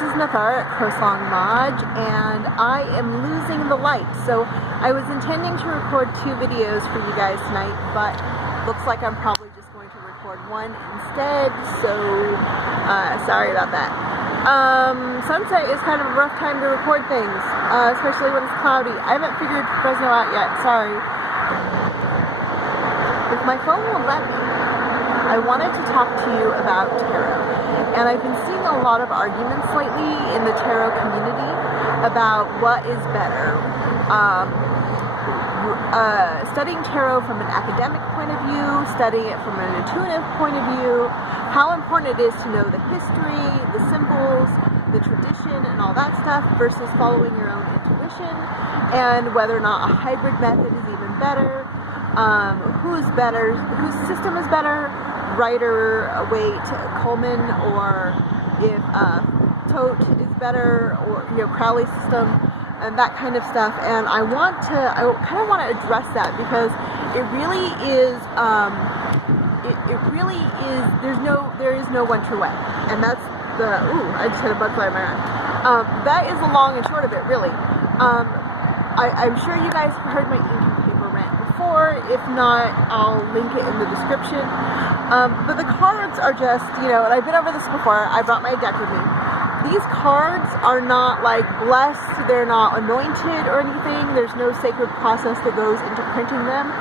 is Nathar at CrowSong Lodge, and I am losing the light. So I was intending to record 2 videos for you guys tonight, but looks like I'm probably just going to record 1 instead, so sorry about that. Sunset is kind of a rough time to record things, especially when it's cloudy. I haven't figured Fresno out yet, sorry. If my phone will let me, I wanted to talk to you about tarot. And I've been seeing a lot of arguments lately in the tarot community about what is better. Studying tarot from an academic point of view, studying it from an intuitive point of view, how important it is to know the history, the symbols, the tradition, and all that stuff versus following your own intuition, and whether or not a hybrid method is even better, who's better, whose system is better, Rider Waite Coleman, or if Tote is better, or Crowley system, and that kind of stuff. And I kind of want to address that because it really is there is no one true way, and that's the I just had a bug fly in my eye. That is the long and short of it, really. I'm sure you guys have heard my ink and paper rant before. If not, I'll link it in the description. But the cards are just, and I've been over this before. I brought my deck with me. These cards are not like blessed, they're not anointed or anything. There's no sacred process that goes into printing them.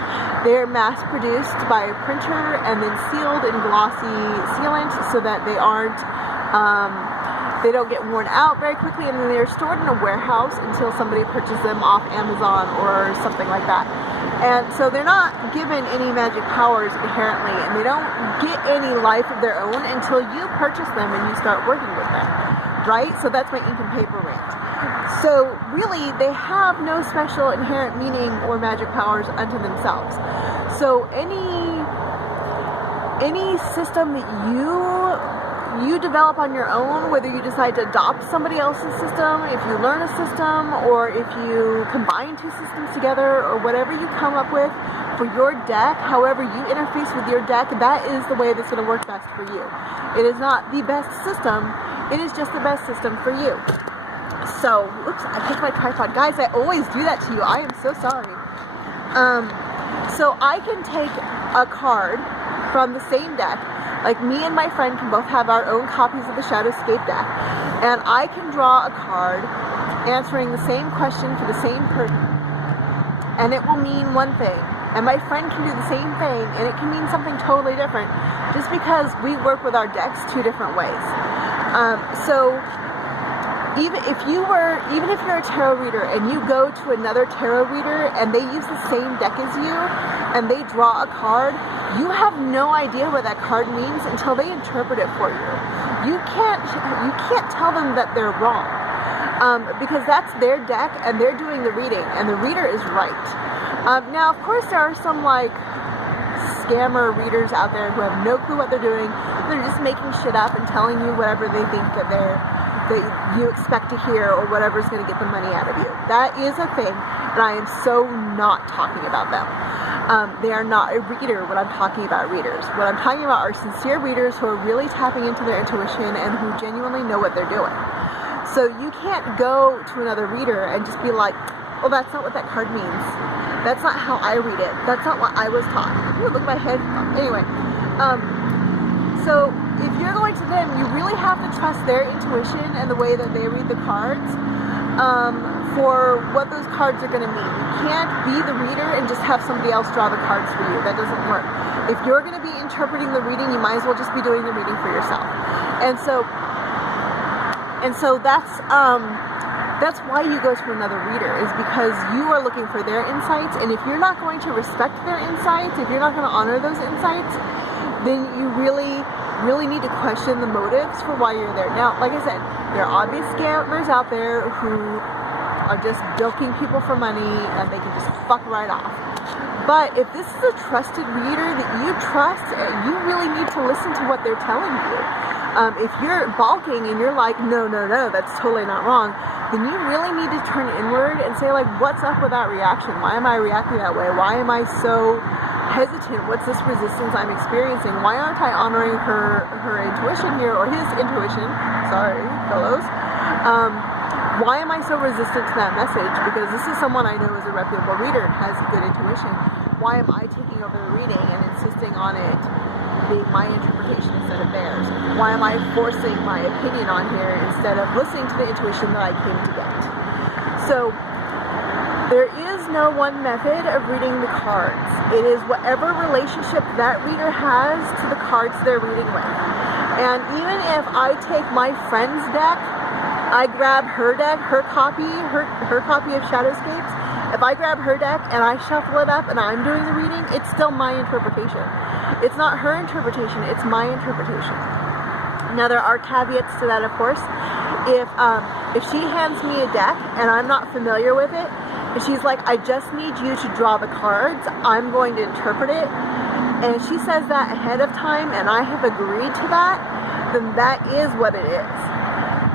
They're mass produced by a printer and then sealed in glossy sealant so that they don't get worn out very quickly, and then they're stored in a warehouse until somebody purchases them off Amazon or something like that. And so they're not given any magic powers inherently, and they don't get any life of their own until you purchase them and you start working with them, right? So that's my ink and paper rant. So really, they have no special inherent meaning or magic powers unto themselves. So any system that you develop on your own, whether you decide to adopt somebody else's system, if you learn a system, or if you combine 2 systems together, or whatever you come up with for your deck, however you interface with your deck, that is the way that's going to work best for you. It is not the best system, it is just the best system for you. So, oops, I picked my tripod. Guys, I always do that to you. I am so sorry. So I can take a card from the same deck. Like, me and my friend can both have our own copies of the Shadowscape deck, and I can draw a card answering the same question for the same person, and it will mean one thing, and my friend can do the same thing, and it can mean something totally different, just because we work with our decks 2 different ways. So even if you're a tarot reader and you go to another tarot reader and they use the same deck as you and they draw a card, you have no idea what that card means until they interpret it for you. You can't tell them that they're wrong, because that's their deck and they're doing the reading and the reader is right. Now, of course, there are some like scammer readers out there who have no clue what they're doing. They're just making shit up and telling you whatever they think that you expect to hear, or whatever's going to get the money out of you. That is a thing, and I am so not talking about them. They are not a reader when I'm talking about readers. What I'm talking about are sincere readers who are really tapping into their intuition and who genuinely know what they're doing. So you can't go to another reader and just be like, well, that's not what that card means. That's not how I read it. That's not what I was taught. Ooh, look at my head. Anyway, so if you're going to them, you really have to trust their intuition and the way that they read the cards for what those cards are going to mean. You can't be the reader and just have somebody else draw the cards for you. That doesn't work. If you're going to be interpreting the reading, you might as well just be doing the reading for yourself. And so that's why you go to another reader, is because you are looking for their insights, and if you're not going to respect their insights, if you're not going to honor those insights, then you really need to question the motives for why you're there. Now, like I said, there are obvious scammers out there who are just bilking people for money and they can just fuck right off. But if this is a trusted reader that you trust, you really need to listen to what they're telling you. If you're balking and you're like, no, that's totally not wrong, then you really need to turn inward and say, like, what's up with that reaction? Why am I reacting that way? Why am I so hesitant? What's this resistance I'm experiencing? Why aren't I honoring her intuition here, or his intuition? Sorry, fellows. Why am I so resistant to that message? Because this is someone I know is a reputable reader and has good intuition. Why am I taking over the reading and insisting on it being my interpretation instead of theirs? Why am I forcing my opinion on here instead of listening to the intuition that I came to get? So there is no one method of reading the cards. It is whatever relationship that reader has to the cards they're reading with. And even if I take my friend's deck, I grab her deck, her copy of Shadowscapes. If I grab her deck and I shuffle it up and I'm doing the reading, it's still my interpretation. It's not her interpretation, it's my interpretation. Now there are caveats to that, of course. If she hands me a deck and I'm not familiar with it, if she's like, I just need you to draw the cards, I'm going to interpret it, and if she says that ahead of time and I have agreed to that, then that is what it is.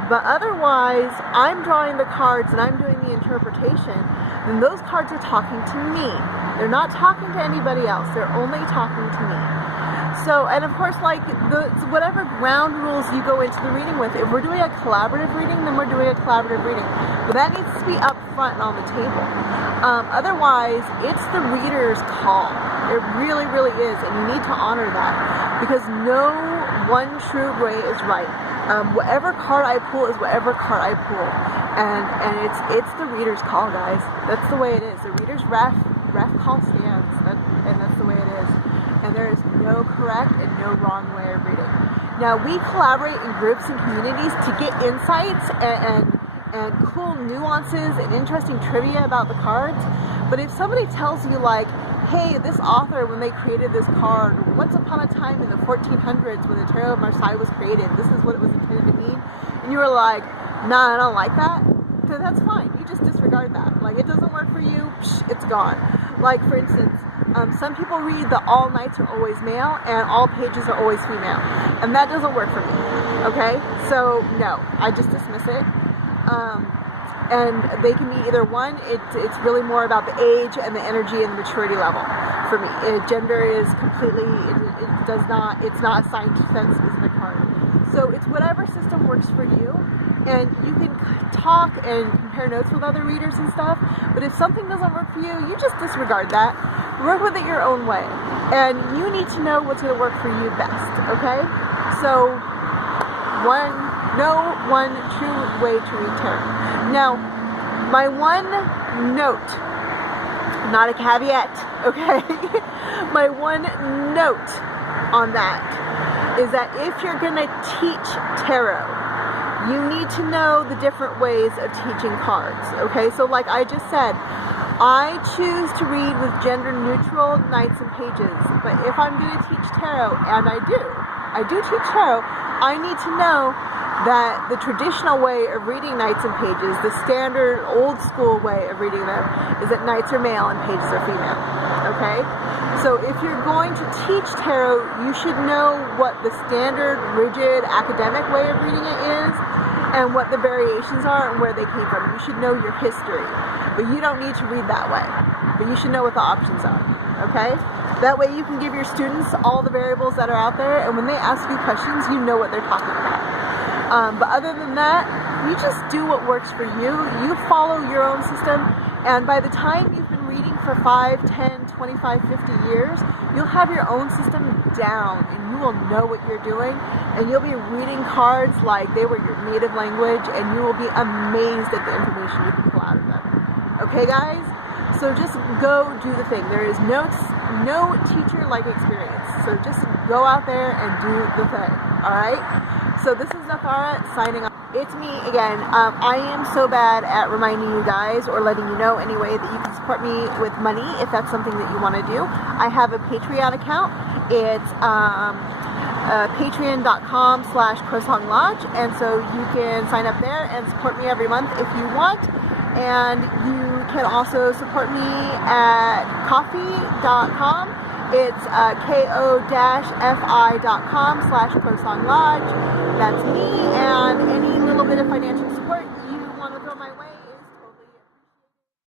But otherwise, I'm drawing the cards and I'm doing the interpretation, then those cards are talking to me. They're not talking to anybody else. They're only talking to me. So, and of course, like, whatever ground rules you go into the reading with, if we're doing a collaborative reading, then we're doing a collaborative reading. But that needs to be up front and on the table. Otherwise, it's the reader's call. It really, really is. And you need to honor that. Because no one true way is right. Whatever card I pull is whatever card I pull, and it's the reader's call, guys. That's the way it is. The reader's ref call stands, and that's the way it is. And there is no correct and no wrong way of reading. Now we collaborate in groups and communities to get insights and cool nuances and interesting trivia about the cards. But if somebody tells you like, hey, this author, when they created this card, once upon a time in the 1400s when the Tarot of Marseille was created, this is what it was intended to mean, and you were like, nah, I don't like that, then that's fine. You just disregard that. Like, it doesn't work for you, it's gone. Like, for instance, some people read that all knights are always male and all pages are always female, and that doesn't work for me, okay? So, no, I just dismiss it. And they can be either one. It's really more about the age and the energy and the maturity level for me. Gender is completely, it's not assigned to that specific card. So it's whatever system works for you, and you can talk and compare notes with other readers and stuff, but if something doesn't work for you, you just disregard that. Work with it your own way, and you need to know what's going to work for you best, okay? So no one true way to read tarot. Now, my one note, not a caveat, okay? My one note on that is that if you're going to teach tarot, you need to know the different ways of teaching cards, okay? So like I just said, I choose to read with gender neutral knights and pages, but if I'm going to teach tarot, and I do teach tarot, I need to know that the traditional way of reading knights and pages, the standard old school way of reading them, is that knights are male and pages are female, okay? So if you're going to teach tarot, you should know what the standard, rigid, academic way of reading it is, and what the variations are and where they came from. You should know your history, but you don't need to read that way, but you should know what the options are, okay? That way you can give your students all the variables that are out there, and when they ask you questions, you know what they're talking about. But other than that, you just do what works for you. You follow your own system, and by the time you've been reading for 5, 10, 25, 50 years, you'll have your own system down, and you will know what you're doing, and you'll be reading cards like they were your native language, and you will be amazed at the information you can pull out of them. Okay, guys? So just go do the thing. There is no teacher-like experience. So just go out there and do the thing. Alright? So this is Nathara signing off. It's me again. I am so bad at reminding you guys or letting you know anyway that you can support me with money if that's something that you want to do. I have a Patreon account. It's patreon.com/CrowSong Lodge, and so you can sign up there and support me every month if you want. And you can also support me at coffee.com. It's ko-fi.com/CrowSong Lodge. That's me, and any little bit of financial support